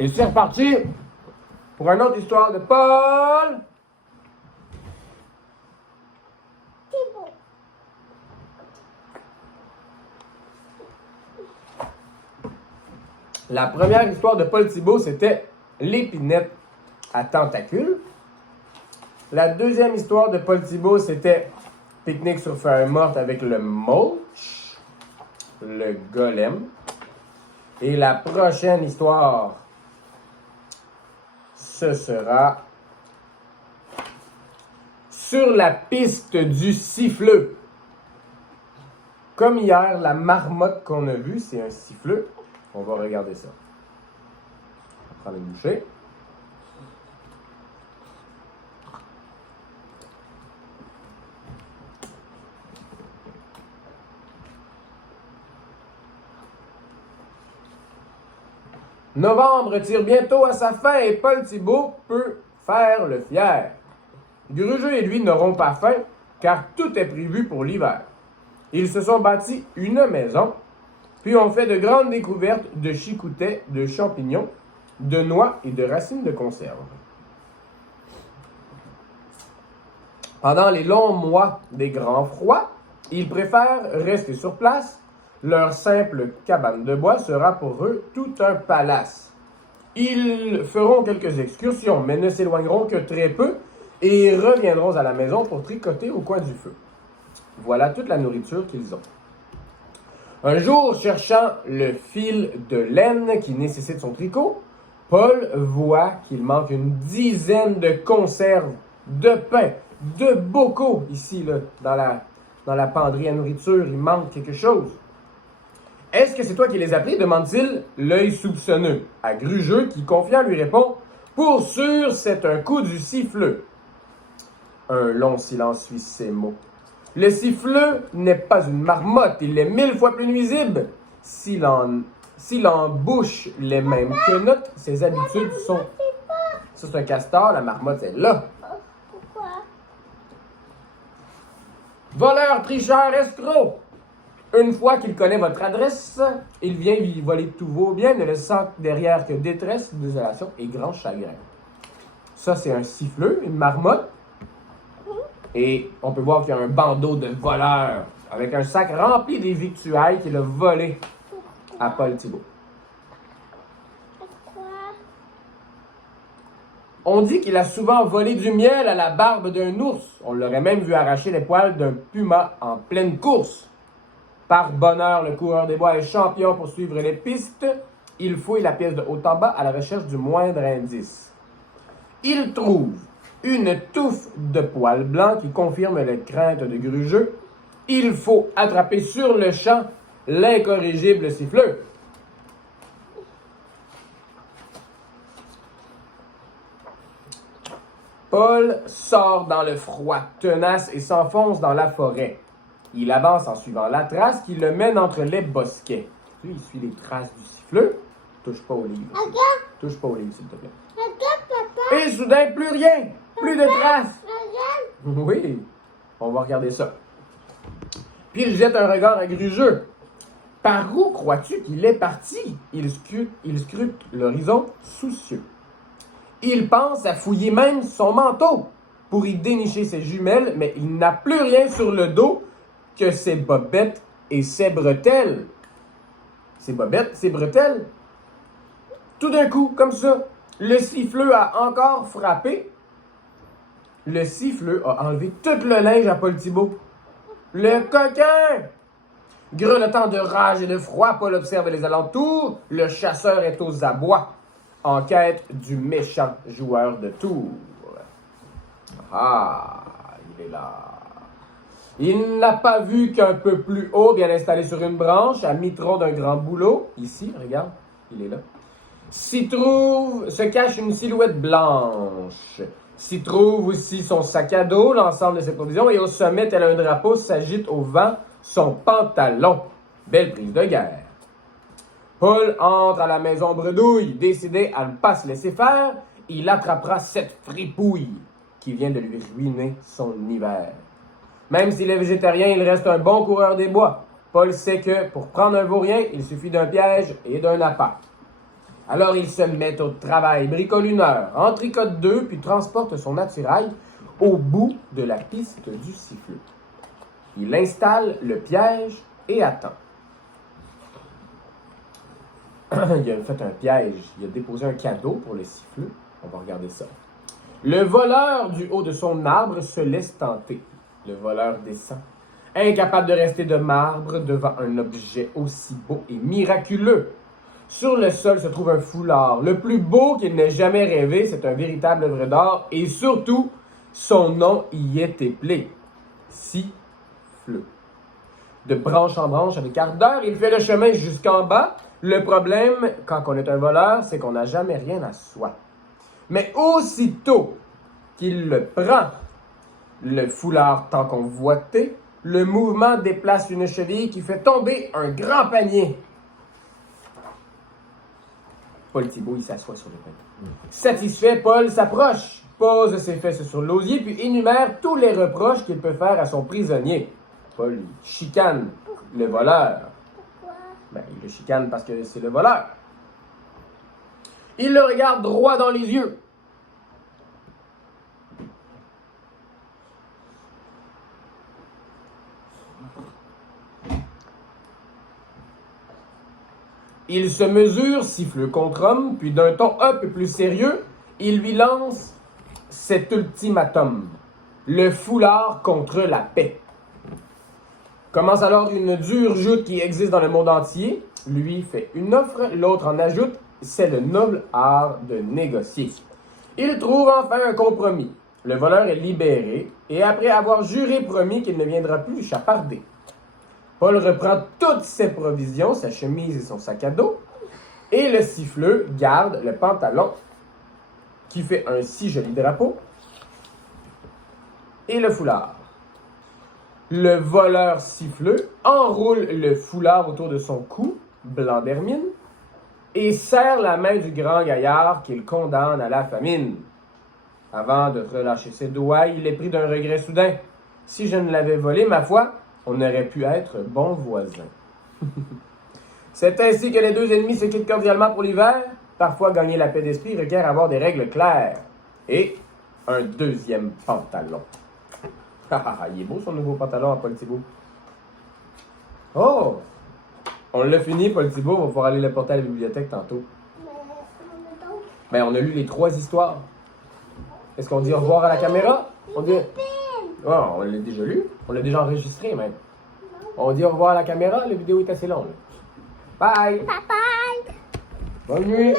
Et c'est reparti pour une autre histoire de Paul. Thibault. La première histoire de Paul Thibault, c'était l'épinette à tentacules. La deuxième histoire de Paul Thibault, c'était pique-nique sur feuille morte avec le mulch, le golem. Et la prochaine histoire, ce sera sur la piste du siffleux. Comme hier, la marmotte qu'on a vue, c'est un siffleux. On va regarder ça. On va prendre une bouchée. Novembre tire bientôt à sa fin et Paul Thibault peut faire le fier. Grugeux et lui n'auront pas faim car tout est prévu pour l'hiver. Ils se sont bâtis une maison, puis ont fait de grandes découvertes de chicoutets, de champignons, de noix et de racines de conserve. Pendant les longs mois des grands froids, ils préfèrent rester sur place. Leur simple cabane de bois sera pour eux tout un palace. Ils feront quelques excursions, mais ne s'éloigneront que très peu et reviendront à la maison pour tricoter au coin du feu. Voilà toute la nourriture qu'ils ont. Un jour, cherchant le fil de laine qui nécessite son tricot, Paul voit qu'il manque une dizaine de conserves, de pain, de bocaux ici, là, dans la penderie à nourriture. Il manque quelque chose. « Est-ce que c'est toi qui les as pris ?» demande-t-il, l'œil soupçonneux, à Grugeux qui, confiant, lui répond « Pour sûr, c'est un coup du siffleux. » Un long silence suit ces mots. Le siffleux n'est pas une marmotte, il est 1000 fois plus nuisible. S'il en bouche les mêmes quenottes, ses habitudes sont... Ça, c'est un castor, la marmotte, c'est là. Pourquoi? Voleur, tricheur, escroc! Une fois qu'il connaît votre adresse, il vient lui voler tous vos biens, ne laissant derrière que détresse, désolation et grand chagrin. Ça, c'est un siffleux, une marmotte. Et on peut voir qu'il y a un bandeau de voleurs avec un sac rempli des victuailles qu'il a volé à Paul Thibault. Pourquoi? On dit qu'il a souvent volé du miel à la barbe d'un ours. On l'aurait même vu arracher les poils d'un puma en pleine course. Par bonheur, le coureur des bois est champion pour suivre les pistes. Il fouille la pièce de haut en bas à la recherche du moindre indice. Il trouve une touffe de poils blancs qui confirme les craintes de Grugeux. Il faut attraper sur le champ l'incorrigible siffleux. Paul sort dans le froid tenace et s'enfonce dans la forêt. Il avance en suivant la trace qui le mène entre les bosquets. Il suit les traces du siffleux. Touche pas au livre. Touche pas au livre, s'il te plaît. Regarde, papa. Et soudain, plus rien. Plus de traces. Regarde. Oui, on va regarder ça. Puis il jette un regard à Grugeux. Par où crois-tu qu'il est parti? Il scrute l'horizon soucieux. Il pense à fouiller même son manteau pour y dénicher ses jumelles, mais il n'a plus rien sur le dos que ses bobettes et ses bretelles. Ses bobettes, ses bretelles. Tout d'un coup, comme ça, le siffleux a encore frappé. Le siffleux a enlevé tout le linge à Paul Thibault. Le coquin! Grelottant de rage et de froid, Paul observe les alentours. Le chasseur est aux abois, en quête du méchant joueur de tours. Ah, il est là. Il n'a pas vu qu'un peu plus haut, bien installé sur une branche, à mi-tronc d'un grand bouleau, ici, regarde, il est là, se cache une silhouette blanche. S'y trouve aussi son sac à dos, l'ensemble de ses provisions, et au sommet, tel un drapeau, s'agite au vent son pantalon. Belle prise de guerre. Paul entre à la maison bredouille, décidé à ne pas se laisser faire. Il attrapera cette fripouille qui vient de lui ruiner son hiver. Même s'il est végétarien, il reste un bon coureur des bois. Paul sait que pour prendre un vaurien, il suffit d'un piège et d'un appât. Alors il se met au travail, bricole 1 heure, en tricote 2, puis transporte son attirail au bout de la piste du siffleux. Il installe le piège et attend. Il a fait un piège, il a déposé un cadeau pour le siffleux. On va regarder ça. Le voleur du haut de son arbre se laisse tenter. Le voleur descend, incapable de rester de marbre devant un objet aussi beau et miraculeux. Sur le sol se trouve un foulard, le plus beau qu'il n'ait jamais rêvé, c'est un véritable œuvre d'art, et surtout, son nom y est éplé. Siffleux. De branche en branche avec ardeur, il fait le chemin jusqu'en bas. Le problème, quand on est un voleur, c'est qu'on n'a jamais rien à soi. Mais aussitôt qu'il le prend, le foulard tant convoité, le mouvement déplace une cheville qui fait tomber un grand panier. Paul Thibault, il s'assoit sur le panier. Satisfait, Paul s'approche, pose ses fesses sur l'osier, puis énumère tous les reproches qu'il peut faire à son prisonnier. Paul chicane le voleur. Pourquoi? Ben, il le chicane parce que c'est le voleur. Il le regarde droit dans les yeux. Il se mesure, siffle contre homme, puis d'un ton un peu plus sérieux, il lui lance cet ultimatum. Le foulard contre la paix. Commence alors une dure joute qui existe dans le monde entier. Lui fait une offre, l'autre en ajoute. C'est le noble art de négocier. Il trouve enfin un compromis. Le voleur est libéré, et après avoir juré promis qu'il ne viendra plus chaparder. Paul reprend toutes ses provisions, sa chemise et son sac à dos, et le siffleux garde le pantalon qui fait un si joli drapeau et le foulard. Le voleur siffleux enroule le foulard autour de son cou, blanc d'hermine, et serre la main du grand gaillard qu'il condamne à la famine. Avant de relâcher ses doigts, il est pris d'un regret soudain. Si je ne l'avais volé, ma foi, on aurait pu être bons voisins. C'est ainsi que les deux ennemis se quittent cordialement pour l'hiver. Parfois, gagner la paix d'esprit requiert avoir des règles claires. Et un deuxième pantalon. Il est beau son nouveau pantalon à Paul Thibault. Oh! On l'a fini, Paul Thibault. On va pouvoir aller le porter à la bibliothèque tantôt. Mais on a donc... Ben, on a lu les 3 histoires. Est-ce qu'on dit au revoir à la caméra? On dit... Oh, on l'a déjà lu. On l'a déjà enregistré, même. On dit au revoir à la caméra. La vidéo est assez longue. Bye! Bye bye! Bonne nuit!